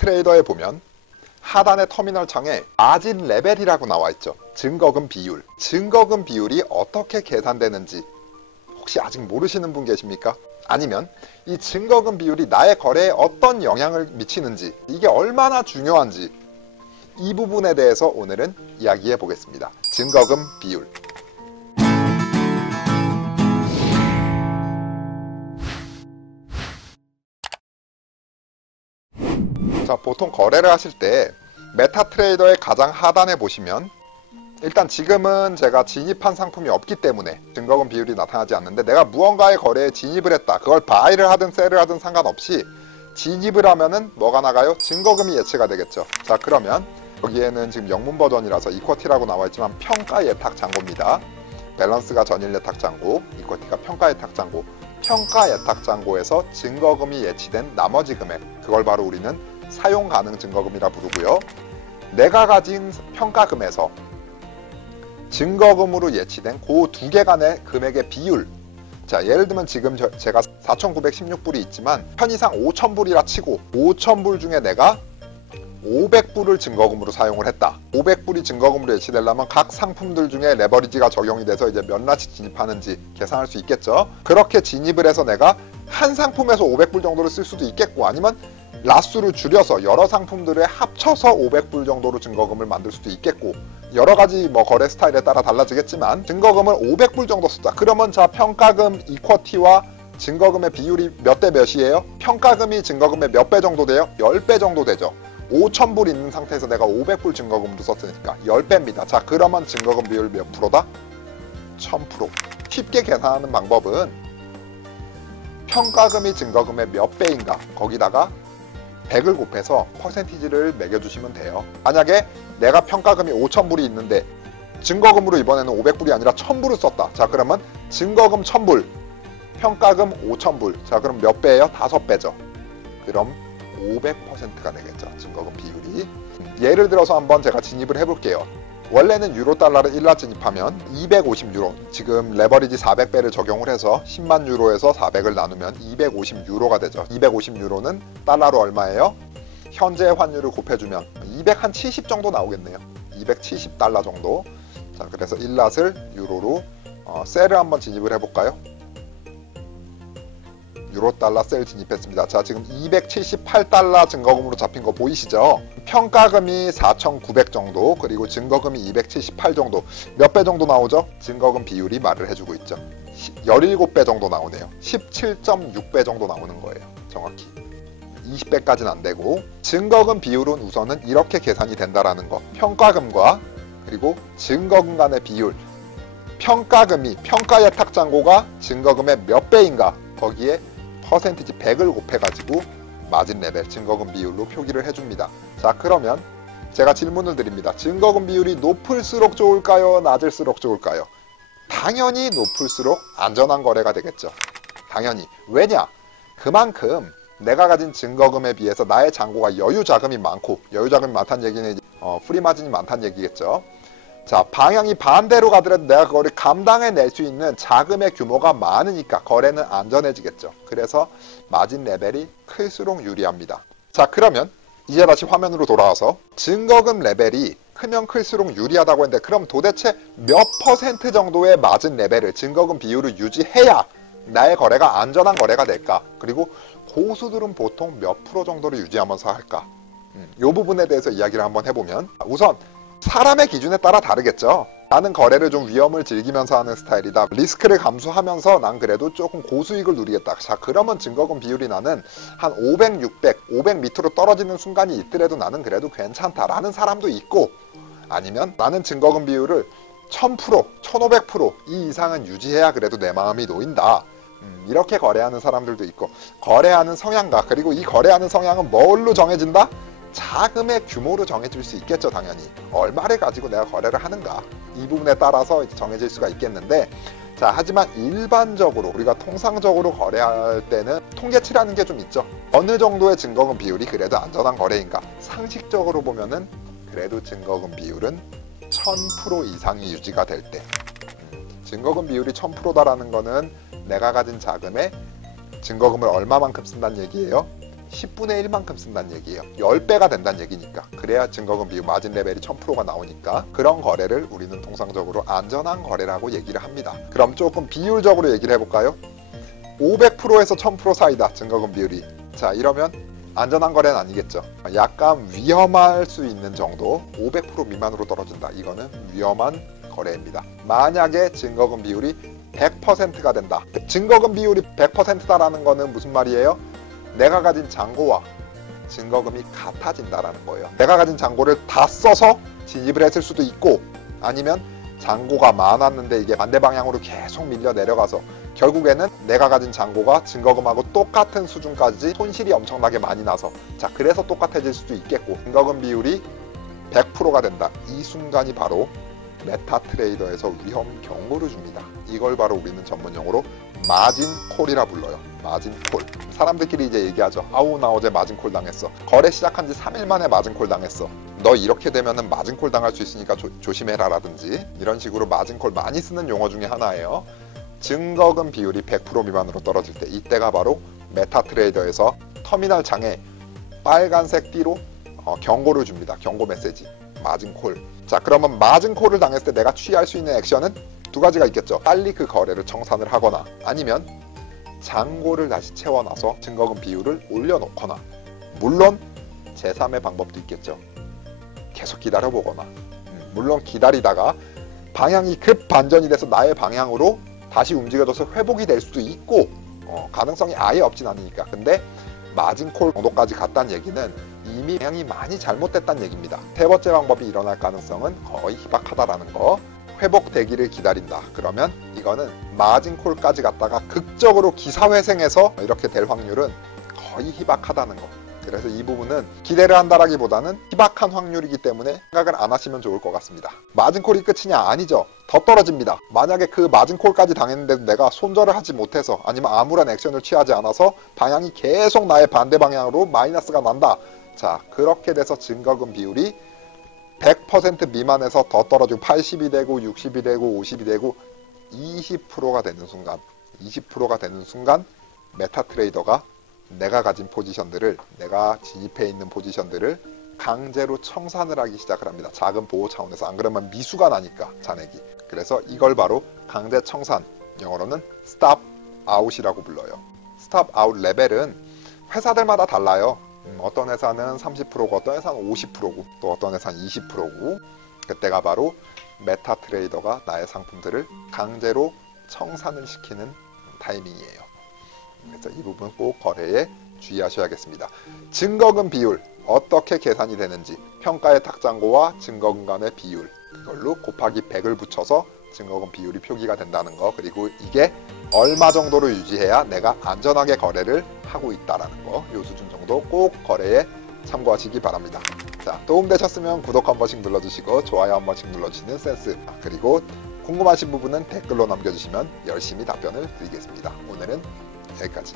메타트레이더에 보면 하단의 터미널 창에 마진 레벨이라고 나와 있죠. 증거금 비율. 증거금 비율이 어떻게 계산되는지 혹시 아직 모르시는 분 계십니까? 아니면 이 증거금 비율이 나의 거래에 어떤 영향을 미치는지, 이게 얼마나 중요한지, 이 부분에 대해서 오늘은 이야기해 보겠습니다. 증거금 비율. 자, 보통 거래를 하실 때 메타트레이더의 가장 하단에 보시면, 일단 지금은 제가 진입한 상품이 없기 때문에 증거금 비율이 나타나지 않는데, 내가 무언가의 거래에 진입을 했다. 그걸 바이를 하든 셀을 하든 상관없이 진입을 하면은 뭐가 나가요? 증거금이 예치가 되겠죠. 자, 그러면 여기에는 지금 영문 버전이라서 이쿼티라고 나와 있지만 평가 예탁 잔고입니다. 밸런스가 전일 예탁 잔고, 이쿼티가 평가 예탁 잔고. 평가 예탁 잔고에서 증거금이 예치된 나머지 금액, 그걸 바로 우리는 사용 가능 증거금이라 부르고요. 내가 가진 평가금에서 증거금으로 예치된 그 두 개 간의 금액의 비율. 자, 예를 들면 지금 제가 4,916불이 있지만 편의상 5,000불이라 치고 5,000불 중에 내가 500불을 증거금으로 사용을 했다. 500불이 증거금으로 예치되려면 각 상품들 중에 레버리지가 적용이 돼서 이제 몇 라씩 진입하는지 계산할 수 있겠죠. 그렇게 진입을 해서 내가 한 상품에서 500불 정도를 쓸 수도 있겠고, 아니면 라수를 줄여서 여러 상품들에 합쳐서 500불 정도로 증거금을 만들 수도 있겠고, 여러가지 뭐 거래 스타일에 따라 달라지겠지만 증거금을 500불 정도 썼다. 그러면 자, 평가금 이쿼티와 증거금의 비율이 몇 대 몇이에요? 평가금이 증거금의 몇 배 정도 돼요? 10배 정도 되죠. 5,000불 있는 상태에서 내가 500불 증거금으로 썼으니까 10배입니다. 자, 그러면 증거금 비율 몇 프로다? 1000%. 쉽게 계산하는 방법은 평가금이 증거금의 몇 배인가, 거기다가 100을 곱해서 퍼센티지를 매겨주시면 돼요. 만약에 내가 평가금이 5,000불이 있는데 증거금으로 이번에는 500불이 아니라 1,000불을 썼다. 자, 그러면 증거금 1,000불, 평가금 5,000불. 자, 그럼 몇 배예요? 5배죠. 그럼 500%가 되겠죠, 증거금 비율이. 예를 들어서 한번 제가 진입을 해볼게요. 원래는 유로 달러를 1라 진입하면 250유로, 지금 레버리지 400배를 적용을 해서 10만 유로에서 400을 나누면 250유로가 되죠. 250유로는 달러로 얼마예요? 현재 환율을 곱해주면 270 정도 나오겠네요. 270달러 정도. 자, 그래서 1랏을 유로로 셀을 한번 진입을 해볼까요? 유로 달러 셀 진입했습니다. 자, 지금 278달러 증거금으로 잡힌 거 보이시죠? 평가금이 4,900 정도, 그리고 증거금이 278 정도. 몇 배 정도 나오죠? 증거금 비율이 말을 해주고 있죠. 17배 정도 나오네요. 17.6배 정도 나오는 거예요, 정확히. 20배까지는 안 되고, 증거금 비율은 우선은 이렇게 계산이 된다라는 거. 평가금과 그리고 증거금 간의 비율. 평가금이 평가 예탁 잔고가 증거금의 몇 배인가, 거기에 퍼센티지 100을 곱해가지고 마진 레벨 증거금 비율로 표기를 해줍니다. 자, 그러면 제가 질문을 드립니다. 증거금 비율이 높을수록 좋을까요? 낮을수록 좋을까요? 당연히 높을수록 안전한 거래가 되겠죠. 당연히. 왜냐? 그만큼 내가 가진 증거금에 비해서 나의 잔고가 여유 자금이 많고, 여유 자금이 많다는 얘기는 프리 마진이 많다는 얘기겠죠. 자, 방향이 반대로 가더라도 내가 그거를 감당해낼 수 있는 자금의 규모가 많으니까 거래는 안전해지겠죠. 그래서 마진 레벨이 클수록 유리합니다. 자, 그러면 이제 다시 화면으로 돌아와서 증거금 레벨이 크면 클수록 유리하다고 했는데, 그럼 도대체 몇 퍼센트 정도의 마진 레벨을, 증거금 비율을 유지해야 나의 거래가 안전한 거래가 될까? 그리고 고수들은 보통 몇 프로 정도를 유지하면서 할까? 이 부분에 대해서 이야기를 한번 해보면, 우선 사람의 기준에 따라 다르겠죠. 나는 거래를 좀 위험을 즐기면서 하는 스타일이다. 리스크를 감수하면서 난 그래도 조금 고수익을 누리겠다. 자, 그러면 증거금 비율이 나는 한 500, 600, 500 밑으로 떨어지는 순간이 있더라도 나는 그래도 괜찮다라는 사람도 있고, 아니면 나는 증거금 비율을 1000%, 1500% 이 이상은 유지해야 그래도 내 마음이 놓인다. 이렇게 거래하는 사람들도 있고, 거래하는 성향과, 그리고 이 거래하는 성향은 뭘로 정해진다? 자금의 규모로 정해질 수 있겠죠. 당연히 얼마를 가지고 내가 거래를 하는가, 이 부분에 따라서 정해질 수가 있겠는데, 자, 하지만 일반적으로 우리가 통상적으로 거래할 때는 통계치라는 게 좀 있죠. 어느 정도의 증거금 비율이 그래도 안전한 거래인가. 상식적으로 보면은 그래도 증거금 비율은 1000% 이상이 유지가 될 때, 증거금 비율이 1000%다라는 거는 내가 가진 자금에 증거금을 얼마만큼 쓴다는 얘기예요? 10분의 1만큼 쓴다는 얘기예요. 10배가 된다는 얘기니까. 그래야 증거금 비율 마진 레벨이 1000%가 나오니까 그런 거래를 우리는 통상적으로 안전한 거래라고 얘기를 합니다. 그럼 조금 비율적으로 얘기를 해볼까요? 500%에서 1000% 사이다, 증거금 비율이. 자, 이러면 안전한 거래는 아니겠죠. 약간 위험할 수 있는 정도, 500% 미만으로 떨어진다. 이거는 위험한 거래입니다. 만약에 증거금 비율이 100%가 된다. 증거금 비율이 100%다라는 거는 무슨 말이에요? 내가 가진 잔고와 증거금이 같아진다라는 거예요. 내가 가진 잔고를 다 써서 진입을 했을 수도 있고, 아니면 잔고가 많았는데 이게 반대 방향으로 계속 밀려 내려가서 결국에는 내가 가진 잔고가 증거금하고 똑같은 수준까지 손실이 엄청나게 많이 나서, 자, 그래서 똑같아질 수도 있겠고, 증거금 비율이 100%가 된다. 이 순간이 바로 메타트레이더에서 위험 경고를 줍니다. 이걸 바로 우리는 전문용어로 마진콜이라 불러요. 마진콜. 사람들끼리 이제 얘기하죠. 아우, 나 어제 마진콜 당했어. 거래 시작한 지 3일 만에 마진콜 당했어. 너 이렇게 되면은 마진콜 당할 수 있으니까 조심해라 라든지, 이런 식으로 마진콜 많이 쓰는 용어 중에 하나예요. 증거금 비율이 100% 미만으로 떨어질 때, 이때가 바로 메타트레이더에서 터미널 창에 빨간색 띠로 경고를 줍니다. 경고 메시지. 마진콜. 자, 그러면 마진콜을 당했을 때 내가 취할 수 있는 액션은 두 가지가 있겠죠. 빨리 그 거래를 청산을 하거나, 아니면 잔고를 다시 채워놔서 증거금 비율을 올려놓거나, 물론 제3의 방법도 있겠죠. 계속 기다려보거나, 물론 기다리다가 방향이 급 반전이 돼서 나의 방향으로 다시 움직여져서 회복이 될 수도 있고, 가능성이 아예 없진 않으니까. 근데 마진콜 정도까지 갔다는 얘기는 이미 방향이 많이 잘못됐다는 얘기입니다. 세 번째 방법이 일어날 가능성은 거의 희박하다라는 거. 회복되기를 기다린다. 그러면 이거는 마진콜까지 갔다가 극적으로 기사회생해서 이렇게 될 확률은 거의 희박하다는 거. 그래서 이 부분은 기대를 한다라기보다는 희박한 확률이기 때문에 생각을 안 하시면 좋을 것 같습니다. 마진콜이 끝이냐? 아니죠. 더 떨어집니다. 만약에 그 마진콜까지 당했는데도 내가 손절을 하지 못해서, 아니면 아무런 액션을 취하지 않아서 방향이 계속 나의 반대 방향으로 마이너스가 난다. 자, 그렇게 돼서 증거금 비율이 100% 미만에서 더 떨어지고 80이 되고 60이 되고 50이 되고 20%가 되는 순간, 20%가 되는 순간 메타트레이더가 내가 가진 포지션들을, 내가 진입해 있는 포지션들을 강제로 청산을 하기 시작을 합니다. 자금 보호 차원에서. 안 그러면 미수가 나니까, 잔액이. 그래서 이걸 바로 강제 청산, 영어로는 스탑 아웃이라고 불러요. 스탑 아웃 레벨은 회사들마다 달라요. 어떤 회사는 30%고 어떤 회사는 50%고 또 어떤 회사는 20%고, 그때가 바로 메타트레이더가 나의 상품들을 강제로 청산을 시키는 타이밍이에요. 그래서 이 부분 꼭 거래에 주의하셔야겠습니다. 증거금 비율 어떻게 계산이 되는지, 평가의 탁잔고와 증거금 간의 비율, 그걸로 곱하기 100을 붙여서 증거금 비율이 표기가 된다는 거, 그리고 이게 얼마 정도로 유지해야 내가 안전하게 거래를 하고 있다라는 거, 요 수준 정도 꼭 거래에 참고하시기 바랍니다. 자, 도움되셨으면 구독 한 번씩 눌러주시고 좋아요 한 번씩 눌러주시는 센스, 그리고 궁금하신 부분은 댓글로 남겨주시면 열심히 답변을 드리겠습니다. 오늘은 여기까지.